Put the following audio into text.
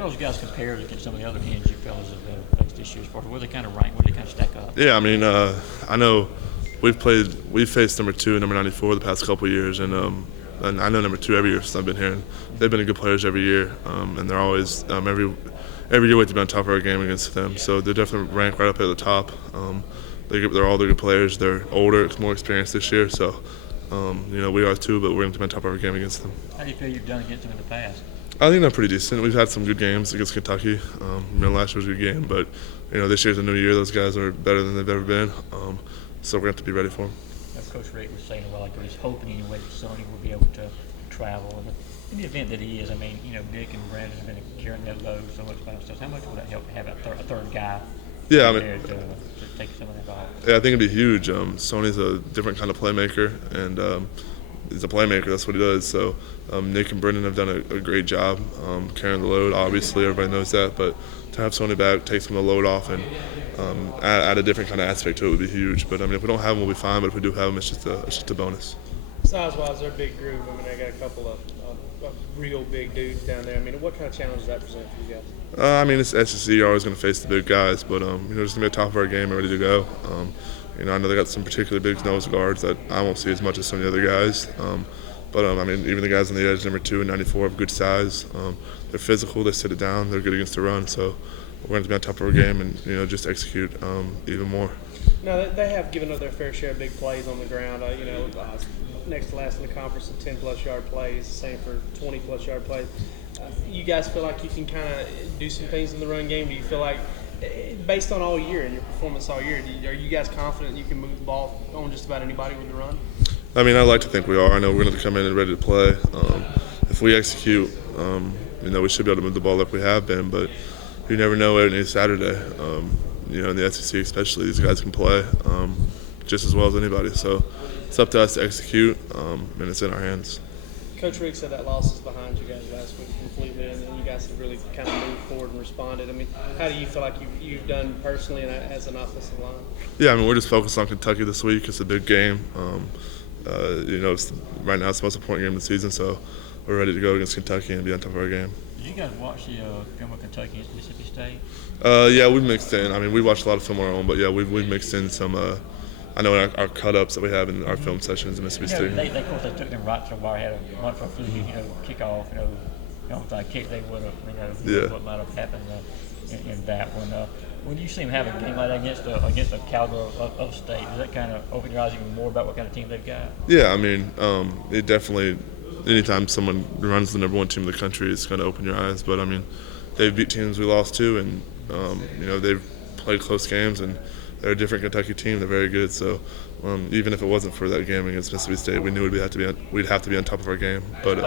do those guys compare against some of the other NG fellas that have faced this year as far as where they kind of rank, where they kind of stack up? Yeah, I mean, I know we've faced number 2 and number 94 the past couple of years, and I know number 2 every year since I've been here. And they've been good players every year, and they're always every year we have to be on top of our game against them. So they definitely rank right up at the top. They're all good players. They're older, more experienced this year, so we are too. But we're going to be on top of our game against them. How do you feel you've done against them in the past? I think they're pretty decent. We've had some good games against Kentucky. Last year was a good game, but this year's a new year. Those guys are better than they've ever been. So we're going to have to be ready for them. Coach Rick was saying, well, like he was hoping anyway that Sonny would be able to travel. In the event that he is, I mean, Nick and Brandon have been carrying that load so much by themselves. How much would that help to have a third guy? Yeah, I mean, there to take some of that off? Yeah, I think it'd be huge. Sonny's a different kind of playmaker, and he's a playmaker. That's what he does. So Nick and Brendan have done a great job carrying the load. Obviously, everybody knows that. But to have Sonny back, take some of the load off, and add a different kind of aspect to it would be huge. But I mean, if we don't have him, we'll be fine. But if we do have him, it's just a bonus. Size-wise, they're a big group. I mean, they got a couple of real big dudes down there. I mean, what kind of challenge does that present for you guys? I mean, it's SEC. You're always going to face the big guys, but just going to be at the top of our game and ready to go. I know they got some particularly big nose guards that I won't see as much as some of the other guys. But I mean, even the guys on the edge, number 2 and 94, have good size. They're physical. They sit it down. They're good against the run. So we're going to be on top of our game and just execute even more. Now they have given up their fair share of big plays on the ground. Next to last in the conference in 10-plus yard plays, same for 20-plus yard plays. You guys feel like you can kind of do some things in the run game? Do you feel like, based on all year and your performance all year, are you guys confident you can move the ball on just about anybody with the run? I mean, I like to think we are. I know we're going to come in and ready to play. If we execute, we should be able to move the ball like we have been, but you never know any Saturday. In the SEC especially, these guys can play just as well as anybody. So it's up to us to execute, and it's in our hands. Coach Rick said that loss is behind you guys last week completely, and you guys have really kind of moved forward and responded. I mean, how do you feel like you've done personally and as an offensive line? Yeah, I mean, we're just focused on Kentucky this week. It's a big game. Right now it's the most important game of the season, so we're ready to go against Kentucky and be on top of our game. Did you guys watch the film of Kentucky against Mississippi State? Yeah, we've mixed in. I mean, we watched a lot of film on our own, but yeah, we've mixed in some. I know our cut-ups that we have in our film sessions in Mississippi State. They of course, they took them right to where had a much more fluky, kickoff. Like kick they would have. What might have happened in that one. When you see them have a game like that against a caliber of state, does that kind of open your eyes even more about what kind of team they've got? Yeah, I mean, it definitely. Anytime someone runs the number 1 team in the country, it's going to open your eyes. But I mean, they've beat teams we lost to, and they've played close games, and they're a different Kentucky team. They're very good. So even if it wasn't for that game against Mississippi State, we knew we'd have to be on top of our game. But